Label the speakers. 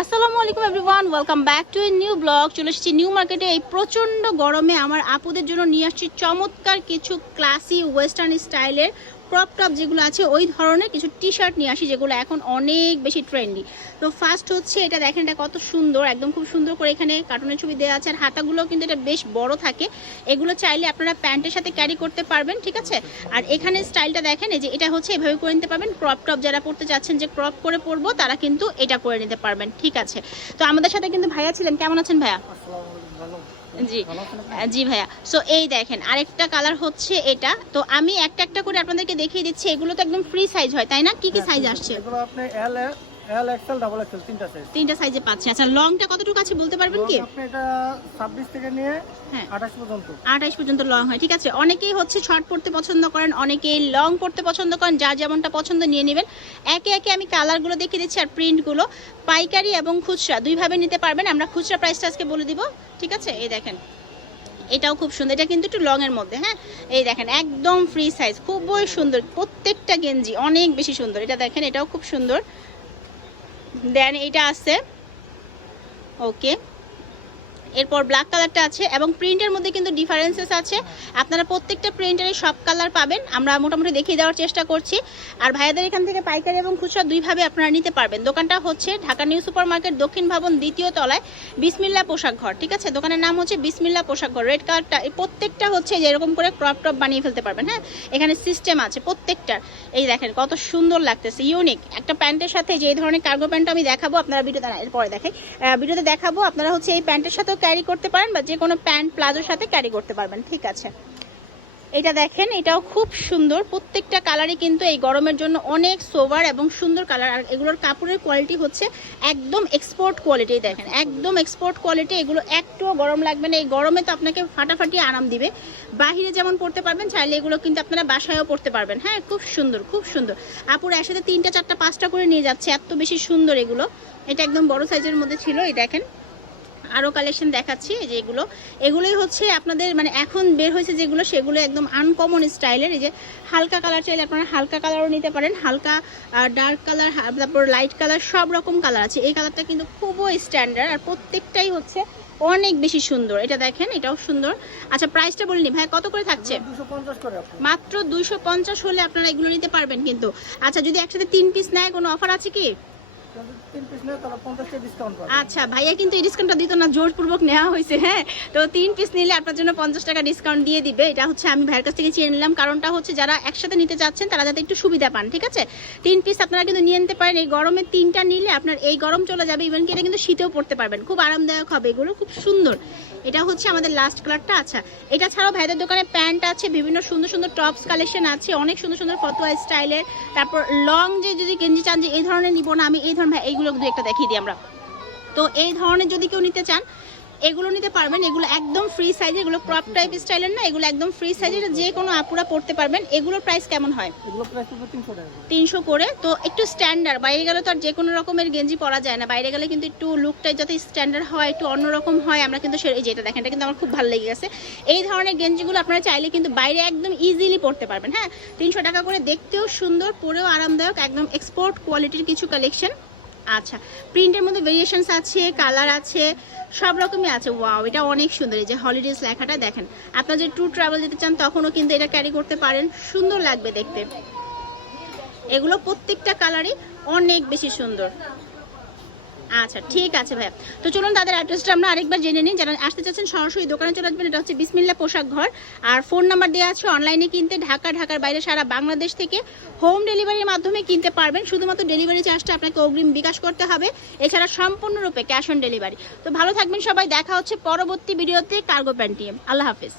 Speaker 1: আসসালামু আলাইকুম everyone welcome back to a new blog চলে এসেছি নিউ মার্কেটে এই প্রচণ্ড গরমে আমার আপুদের জন্য নিয়ে আসছি চমৎকার কিছু ক্লাসি ওয়েস্টার্ন স্টাইলের ক্রপ টপ যেগুলো আছে, ওই ধরনের কিছু টি শার্ট নিয়ে আসি, যেগুলো এখন অনেক বেশি ট্রেন্ডি তো ফার্স্ট হচ্ছে এটা দেখেন, এটা কত সুন্দর, একদম খুব সুন্দর করে এখানে কার্টুনের ছবি দেওয়া আছে, আর হাতাগুলো কিন্তু এটা বেশ বড় থাকে। এগুলো চাইলে আপনারা প্যান্টের সাথে ক্যারি করতে পারবেন, ঠিক আছে? আর এখানে স্টাইলটা দেখেন, এই যে এটা হচ্ছে এভাবে করে নিতে পারবেন। ক্রপ টপ যারা পড়তে চাচ্ছেন যে ক্রপ করে পরবো, তারা কিন্তু এটা করে নিতে পারবেন, ঠিক আছে? তো আমাদের সাথে কিন্তু ভাইয়া ছিলেন, কেমন আছেন ভাইয়া? জি। জি ভাইয়া। সো এই দেখেন আরেকটা কালার হচ্ছে এটা। তো আমি একটা একটা করে আপনাদেরকে দেখিয়ে দিচ্ছি। এগুলো তো একদম ফ্রি সাইজ হয় তাই না? কি কি সাইজ আসছে?
Speaker 2: এগুলো আপনি এল এল ডাবল তিনটা সাইজ
Speaker 1: তিনটা সাইজে পাচ্ছি। আচ্ছা লংটা কতটুকু আছে বলতে পারবেন কি?
Speaker 2: আপনি এটা 26 থেকে নিয়ে
Speaker 1: হ্যাঁ।
Speaker 2: 28 পর্যন্ত।
Speaker 1: আঠাইশ পর্যন্ত লং হয় ঠিক আছে? অনেকেই হচ্ছে শর্ট পড়তে পছন্দ করেন অনেকেই লং পড়তে পছন্দ করেন যার যেমনটা পছন্দ নিয়ে নেবেন। একে একে আমি কালারগুলো দেখিয়ে দিচ্ছি আর প্রিন্টগুলো পাইকারি এবং খুচরা দুইভাবে নিতে পারবেন। আমরা খুচরা প্রাইসটা আজকে বলে দিব। ঠিক আছে? এই দেখেন। এটাও খুব সুন্দর। এটা কিন্তু একটু লং এর মধ্যে হ্যাঁ? এই দেখেন, একদম ফ্রি সাইজ খুবই সুন্দর। প্রত্যেকটা গেঞ্জি অনেক বেশি সুন্দর। এটা দেখেন, এটাও খুব সুন্দর। দেন এটা আছে ওকে এরপর ব্ল্যাক কালারটা আছে এবং প্রিন্টের মধ্যে কিন্তু ডিফারেন্সেস আছে। আপনারা প্রত্যেকটা প্রিন্টারে সব কালার পাবেন। আমরা মোটামুটি দেখিয়ে দেওয়ার চেষ্টা করছি। আর ভাইয়াদের এখান থেকে পাইকারি এবং খুচরা দুইভাবে আপনারা নিতে পারবেন। দোকানটা হচ্ছে ঢাকা নিউ সুপার মার্কেট দক্ষিণ ভবন দ্বিতীয় তলায় বিসমিল্লা পোশাক ঘর, ঠিক আছে? দোকানের নাম হচ্ছে বিসমিল্লা পোশাক ঘর। রেড কালারটা প্রত্যেকটা হচ্ছে যে এরকম করে ক্রপ টপ বানিয়ে ফেলতে পারবেন হ্যাঁ? এখানে সিস্টেম আছে প্রত্যেকটার। এই দেখেন কত সুন্দর লাগতেছে ইউনিক একটা প্যান্টের সাথে যে ধরনের কার্গো প্যান্ট আমি দেখাবো, আপনারা ভিডিওতে এরপরে দেখাই। ভিডিওতে দেখাবো, আপনারা হচ্ছে এই প্যান্টের সাথেও ক্যারি করতে পারেন বা যে কোনো প্যান্ট প্লাজোর সাথে ক্যারি করতে পারবেন, ঠিক আছে? এটা দেখেন, এটাও খুব সুন্দর। প্রত্যেকটা কালারই কিন্তু এই গরমের জন্য অনেক সোভার এবং সুন্দর কালার আর এগুলোর কাপড়ের কোয়ালিটি হচ্ছে একদম এক্সপোর্ট কোয়ালিটি দেখেন, একদম এক্সপোর্ট কোয়ালিটি এগুলো একটুও গরম লাগবে না। এই গরমে তো আপনাকে ফাটাফাটি আরাম দিবে। বাহিরে যেমন পড়তে পারবেন, চাইলে এগুলো কিন্তু আপনারা বাসায়ও পড়তে পারবেন। হ্যাঁ খুব সুন্দর খুব সুন্দর। আপুর একসাথে তিনটা, চারটা, পাঁচটা করে নিয়ে যাচ্ছে, এত বেশি সুন্দর এগুলো। এটা একদম বড় সাইজের মধ্যে ছিল, এই দেখেন। আরও কালেকশন দেখাচ্ছি যে এগুলো। এগুলোই হচ্ছে আপনাদের মানে এখন বের হয়েছে যেগুলো সেগুলো একদম আনকমন স্টাইলের এই যে হালকা কালার চাইলে আপনারা হালকা কালারও নিতে পারেন। হালকা ডার্ক কালার তারপর লাইট কালার সব রকম কালার আছে। এই কালারটা কিন্তু খুবই স্ট্যান্ডার্ড আর প্রত্যেকটাই হচ্ছে অনেক বেশি সুন্দর। এটা দেখেন এটাও সুন্দর। আচ্ছা প্রাইসটা বলিনি ভাই কত করে থাকছে?
Speaker 2: 250 করে আপনি
Speaker 1: মাত্র দুইশো পঞ্চাশ হলে আপনারা এগুলো নিতে পারবেন কিন্তু। আচ্ছা যদি একসাথে তিন পিস নেয় কোনো অফার আছে কি?
Speaker 2: যদি তিন পিস নেয় তাহলে 50 টাকা ডিসকাউন্ট পাবেন
Speaker 1: আচ্ছা ভাইয়া কিন্তু এই ডিসকাউন্টটা দিত না, জোরপূর্বক নেওয়া হয়েছে হ্যাঁ? তো তিন পিস নিলে আপনার জন্য পঞ্চাশ টাকা ডিসকাউন্ট দিয়ে দিবে। এটা হচ্ছে আমি ভাইয়ের কাছ থেকে চেয়ে নিলাম। কারণটা হচ্ছে যারা একসাথে নিতে চাচ্ছেন, তারা যাতে একটু সুবিধা পান, ঠিক আছে? তিন পিস আপনারা কিন্তু নিয়ে নিতে পারেন। এই গরমে তিনটা নিলে আপনার এই গরম চলে যাবে ইভেন কি এটা কিন্তু শীতেও পড়তে পারবেন। খুব আরামদায়ক হবে এগুলো, খুব সুন্দর। এটা হচ্ছে আমাদের লাস্ট কালারটা আচ্ছা এটা ছাড়াও ভাইদের দোকানে প্যান্ট আছে, বিভিন্ন সুন্দর সুন্দর টপস কালেকশন আছে, অনেক সুন্দর সুন্দর ফতোয়া স্টাইলের তারপর লং যে যদি গেঞ্জি চান যে, এই ধরনের নিব না, আমি এই ধরনের ভাই এইগুলো দু একটা দেখিয়ে দিই আমরা। তো এই ধরনের যদি কেউ নিতে চান এগুলো নিতে পারবেন। এগুলো একদম ফ্রি সাইজের এগুলো ক্রপ টাইপ স্টাইলের না এগুলো একদম ফ্রি সাইজের যে কোনো আপুরা পড়তে পারবেন। এগুলোর প্রাইস কেমন হয়?
Speaker 2: এগুলো প্রাইস হবে 300 টাকা করে।
Speaker 1: তিনশো করে। তো একটু স্ট্যান্ডার্ড বাইরে গেলে তো আর যে কোনো রকমের গেঞ্জি পরা যায় না। বাইরে গেলে কিন্তু একটু লুকটা যাতে স্ট্যান্ডার্ড হয় একটু অন্যরকম হয় আমরা কিন্তু এই যেটা দেখেন এটা কিন্তু আমার খুব ভালো লেগে গেছে। এই ধরনের গেঞ্জিগুলো আপনারা চাইলে কিন্তু বাইরে একদম ইজিলি পড়তে পারবেন। হ্যাঁ তিনশো টাকা করে দেখতেও সুন্দর পরেও আরামদায়ক একদম এক্সপোর্ট কোয়ালিটির কিছু কালেকশন আচ্ছা প্রিন্টের মধ্যে ভেরিয়েশনস আছে কালার আছে, সব রকমই আছে। ওয়াও এটা অনেক সুন্দর। এই যে হলিডেজ লেখাটা দেখেন, আপনার যদি ট্যুর ট্রাভেল যেতে চান, তখনও কিন্তু এটা ক্যারি করতে পারেন। সুন্দর লাগবে দেখতে। এগুলো প্রত্যেকটা কালারই অনেক বেশি সুন্দর। আচ্ছা ঠিক আছে ভাইয়া। তো চলুন তাদের অ্যাড্রেসটা আমরা আরেকবার জেনে নিই। যারা আসতে চাচ্ছেন সরাসরি দোকানে চলে আসবেন, এটা হচ্ছে বিসমিল্লা পোশাক ঘর। আর ফোন নাম্বার দেওয়া আছে অনলাইনে কিনতে, ঢাকা, ঢাকার বাইরে সারা বাংলাদেশ থেকে হোম ডেলিভারির মাধ্যমে কিনতে পারবেন। শুধুমাত্র ডেলিভারি চার্জটা আপনাকে অগ্রিম বিকাশ করতে হবে। এছাড়া সম্পূর্ণরূপে ক্যাশ অন ডেলিভারি। তো ভালো থাকবেন সবাই। দেখা হচ্ছে পরবর্তী ভিডিওতে কার্গো প্যান্ট নিয়ে। আল্লাহ হাফিজ।